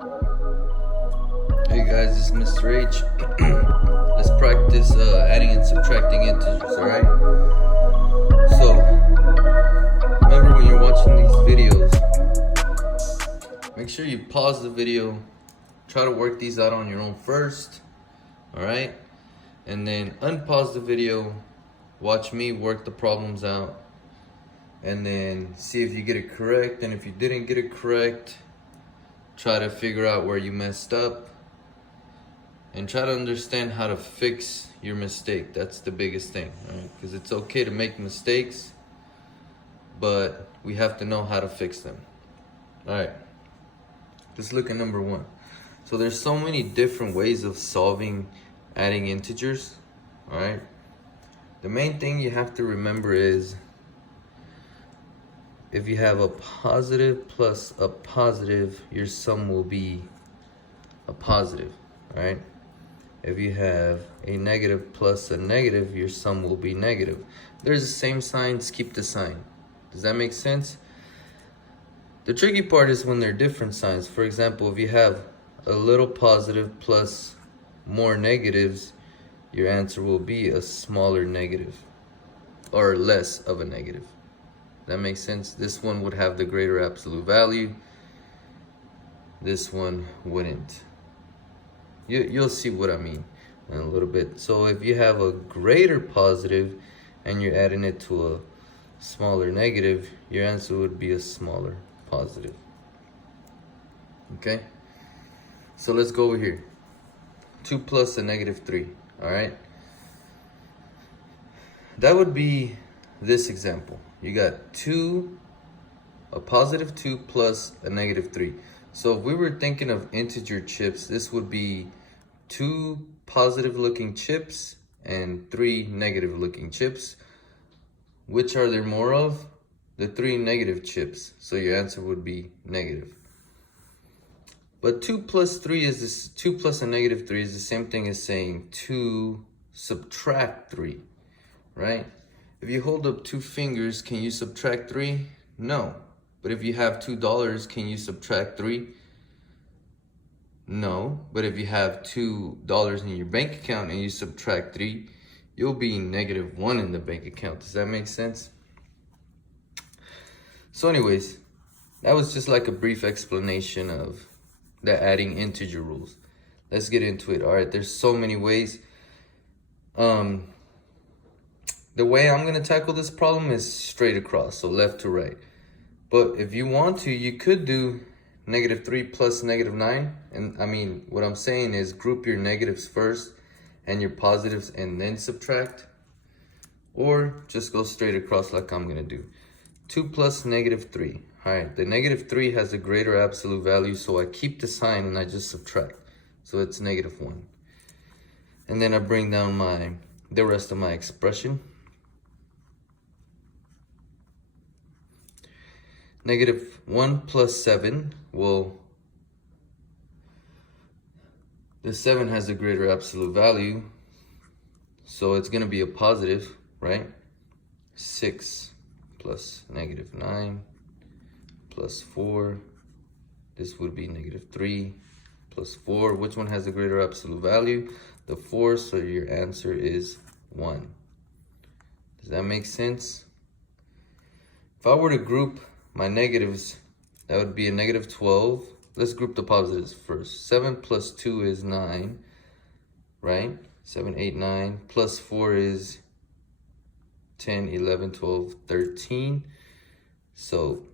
Hey guys, this is Mr. H. Let's practice adding and subtracting integers, alright? So, remember when you're watching these videos, make sure you pause the video, try to work these out on your own first, alright? And then unpause the video, watch me work the problems out, and then see if you get it correct. And if you didn't get it correct, try to figure out where you messed up and try to understand how to fix your mistake. That's the biggest thing, right? Because it's okay to make mistakes, but we have to know how to fix them. All right, let's look at number one. So there's so many different ways of solving adding integers, all right? The main thing you have to remember is if you have a positive plus a positive, your sum will be a positive, all right? If you have a negative plus a negative, your sum will be negative. There's the same signs, keep the sign. Does that make sense? The tricky part is when they're different signs. For example, if you have a little positive plus more negatives, your answer will be a smaller negative or less of a negative. That makes sense? This one would have the greater absolute value. This one wouldn't. You'll see what I mean in a little bit. So if you have a greater positive and you're adding it to a smaller negative, your answer would be a smaller positive. Okay? So let's go over here. 2 plus a negative 3, all right? That would be this example. You got a positive 2 plus a negative 3. So if we were thinking of integer chips, this would be 2 positive looking chips and 3 negative looking chips. Which are there more of? The 3 negative chips. So your answer would be negative. But 2 plus 3 is this, 2 plus a negative 3 is the same thing as saying 2 subtract 3, right? If you hold up 2 fingers, can you subtract 3? No. But if you have $2, can you subtract 3? No. But if you have $2 in your bank account and you subtract 3, you'll be negative 1 in the bank account. Does that make sense? So anyways, that was just like a brief explanation of the adding integer rules. Let's get into it. All right, there's so many ways. The way I'm gonna tackle this problem is straight across, so left to right. But if you want to, you could do negative 3 plus negative 9. And I mean, what I'm saying is group your negatives first and your positives and then subtract. Or just go straight across like I'm gonna do. 2 plus negative 3. All right, the negative 3 has a greater absolute value, so I keep the sign and I just subtract. So it's negative 1. And then I bring down the rest of my expression. Negative 1 plus 7, well, the 7 has a greater absolute value, so it's going to be a positive, right? 6 plus negative 9 plus 4, this would be negative 3 plus 4. Which one has a greater absolute value? The 4, so your answer is 1. Does that make sense? If I were to group my negatives, that would be a negative 12. Let's group the positives first. 7 plus 2 is 9, right? 7, 8, 9. Plus 4 is 10, 11, 12, 13. So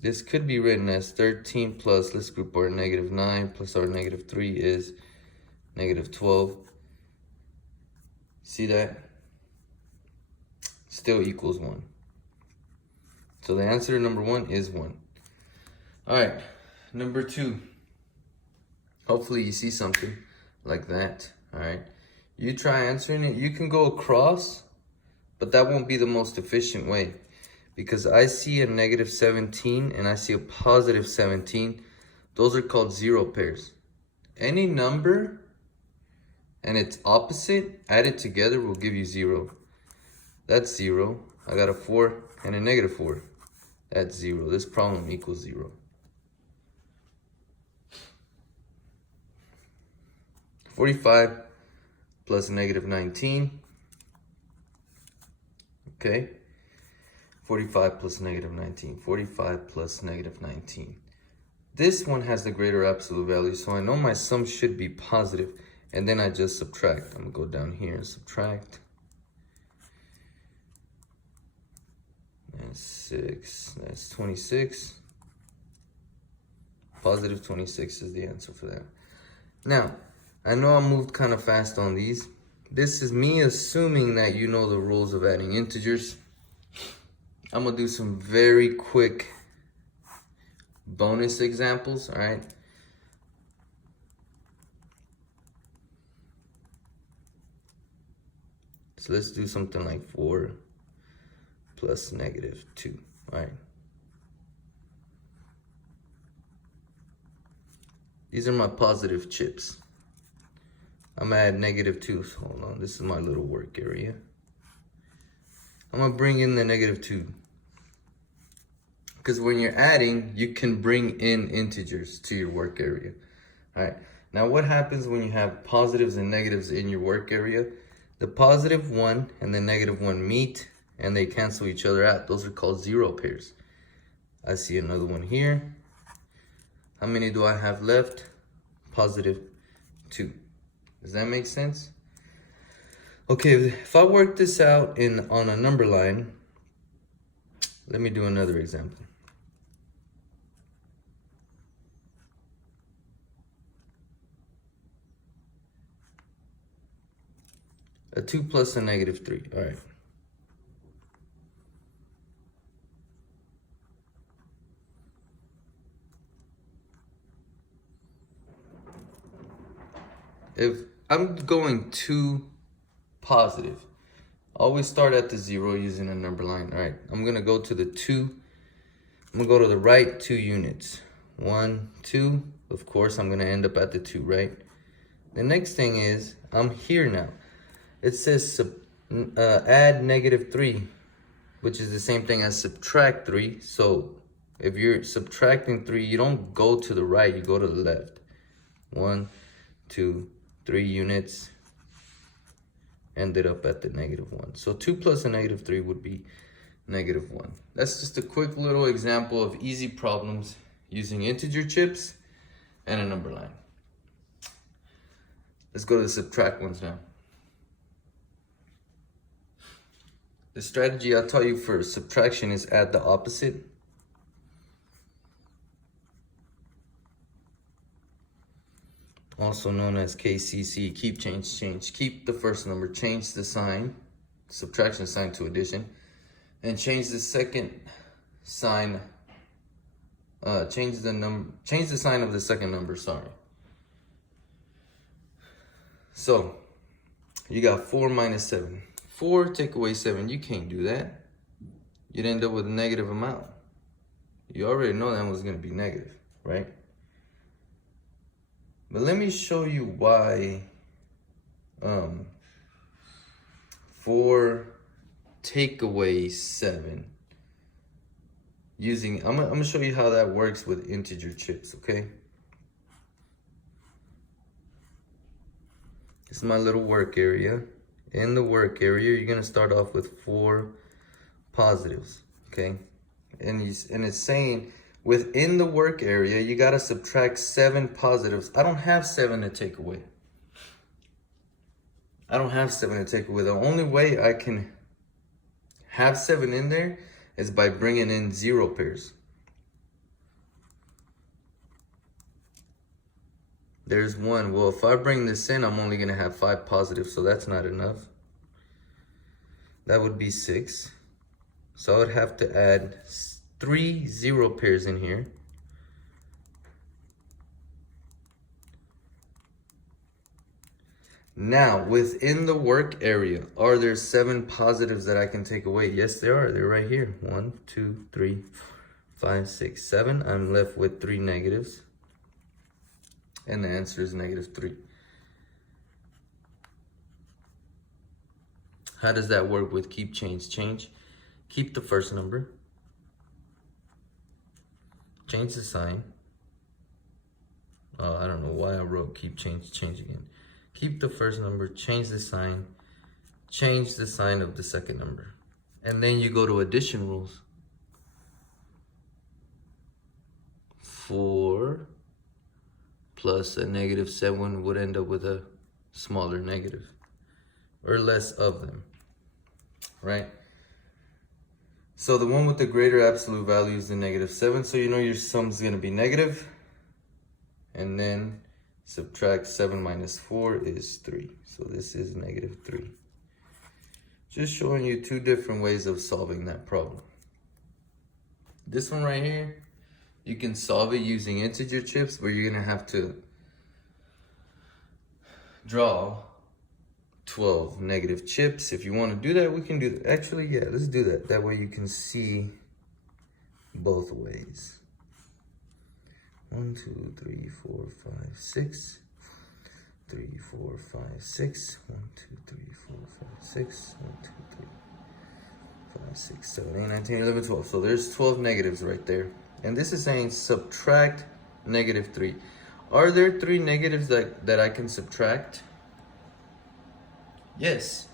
this could be written as 13 plus, let's group our negative 9 plus our negative 3 is negative 12. See that? Still equals 1. So the answer to number 1 is 1. All right, number 2. Hopefully you see something like that, all right? You try answering it. You can go across, but that won't be the most efficient way because I see a negative 17 and I see a positive 17. Those are called zero pairs. Any number and its opposite added together will give you 0. That's 0. I got a 4 and a negative 4. That's 0. This problem equals 0. 45 plus negative 19. Okay. 45 plus negative 19. 45 plus negative 19. This one has the greater absolute value, so I know my sum should be positive, and then I just subtract. I'm gonna go down here and subtract. That's 6, that's 26. Positive 26 is the answer for that. Now, I know I moved kind of fast on these. This is me assuming that you know the rules of adding integers. I'm gonna do some very quick bonus examples, all right? So let's do something like 4 plus negative 2, all right? These are my positive chips. I'm gonna add negative 2, so hold on, this is my little work area. I'm gonna bring in the negative 2. Because when you're adding, you can bring in integers to your work area. All right, now what happens when you have positives and negatives in your work area? The positive 1 and the negative 1 meet and they cancel each other out. Those are called zero pairs. I see another one here. How many do I have left? Positive 2. Does that make sense? Okay, if I work this out on a number line, let me do another example. A 2 plus a negative 3, all right. If I'm going to positive, always start at the 0 using a number line. All right, I'm gonna go to the 2. I'm gonna go to the right 2 units. 1, 2. Of course, I'm gonna end up at the 2, right? The next thing is, I'm here now. It says add negative 3, which is the same thing as subtract 3. So if you're subtracting 3, you don't go to the right, you go to the left. 1, 2, 3 units, ended up at the negative 1. So 2 plus a negative 3 would be negative 1. That's just a quick little example of easy problems using integer chips and a number line. Let's go to the subtract ones now. The strategy I'll tell you for subtraction is add the opposite. Also known as KCC, keep, change, change. Keep the first number, change the sign, subtraction sign to addition, and change the second sign, change the sign of the second number, sorry. So, you got 4 minus 7. 4 take away 7, you can't do that. You'd end up with a negative amount. You already know that was gonna be negative, right? But let me show you why 4 take away 7 using, I'm gonna show you how that works with integer chips, okay? This is my little work area. In the work area, you're gonna start off with 4 positives, okay? And it's saying, within the work area, you gotta subtract 7 positives. I don't have 7 to take away. I don't have 7 to take away. The only way I can have 7 in there is by bringing in 0 pairs. There's 1. Well, if I bring this in, I'm only gonna have 5 positives, so that's not enough. That would be 6. So I would have to add 3 0 pairs in here. Now, within the work area, are there 7 positives that I can take away? Yes, there are. They're right here. 1, 2, 3, 4, 5, 6, 7. I'm left with 3 negatives. And the answer is negative 3. How does that work with keep, change, change? Keep the first number. Change the sign. Oh, I don't know why I wrote keep, change, change again. Keep the first number, change the sign of the second number. And then you go to addition rules. 4 plus a -7 would end up with a smaller negative, or less of them, right? So the one with the greater absolute value is the -7, so you know your sum's gonna be negative. And then subtract 7 minus 4 is 3. So this is -3. Just showing you two different ways of solving that problem. This one right here, you can solve it using integer chips, but you're gonna have to draw 12 negative chips. If you want to do that, we can do that. Actually, yeah, let's do that. That way you can see both ways. 1, 2, 3, 4, 5, 6. 3, 4, 5, 6. 1, 2, 3, 4, 5, 6. 1, 2, 3, 5, 6, 7, 8, 9, 10, 11, 12. So there's 12 negatives right there. And this is saying subtract -3. Are there 3 negatives that I can subtract? Yes,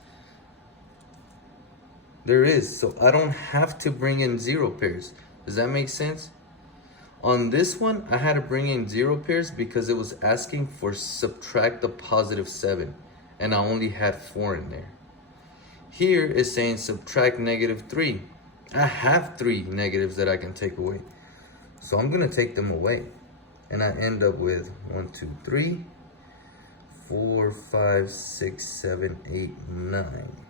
there is. So I don't have to bring in 0 pairs. Does that make sense? On this one, I had to bring in 0 pairs because it was asking for subtract the +7, and I only had 4 in there. Here it's saying subtract -3. I have 3 negatives that I can take away. So I'm gonna take them away. And I end up with 1, 2, 3, 4, 5, 6, 7, 8, 9.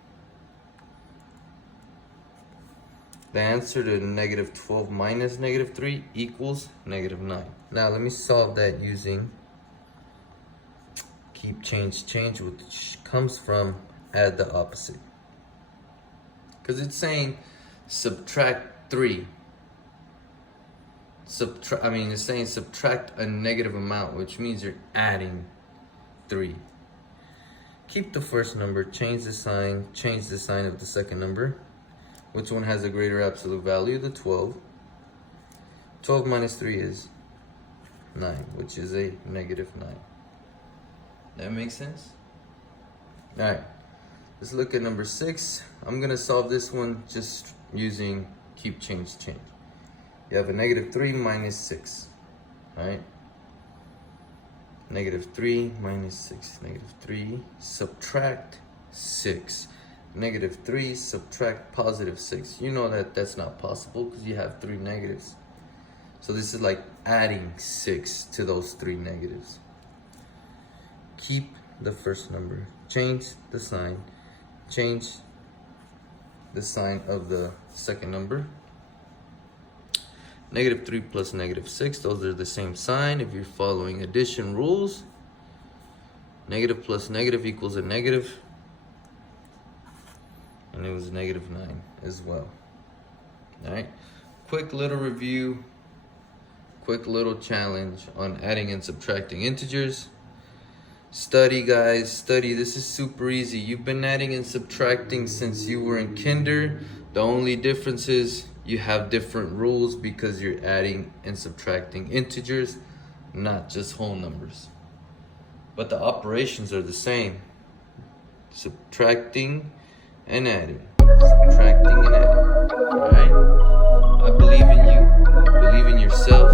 The answer to -12 minus -3 equals -9. Now let me solve that using keep, change, which comes from add the opposite. Because it's saying subtract 3. It's saying subtract a negative amount, which means you're adding 3. Keep the first number, change the sign of the second number. Which one has a greater absolute value? The 12. 12 minus 3 is 9, which is a -9. That makes sense? All right, let's look at number 6. I'm gonna solve this one just using keep, change. You have a -3 minus 6, all right? -3 minus 6, -3, subtract 6. -3, subtract +6. You know that that's not possible because you have 3 negatives. So this is like adding 6 to those 3 negatives. Keep the first number, change the sign of the second number. -3 plus -6, those are the same sign if you're following addition rules. Negative plus negative equals a negative. And it was -9 as well. All right, quick little review, quick little challenge on adding and subtracting integers. Study, guys, study. This is super easy. You've been adding and subtracting since you were in kinder. The only difference is you have different rules because you're adding and subtracting integers, not just whole numbers. But the operations are the same. Subtracting and adding. Subtracting and adding. Alright? I believe in you. Believe in yourself.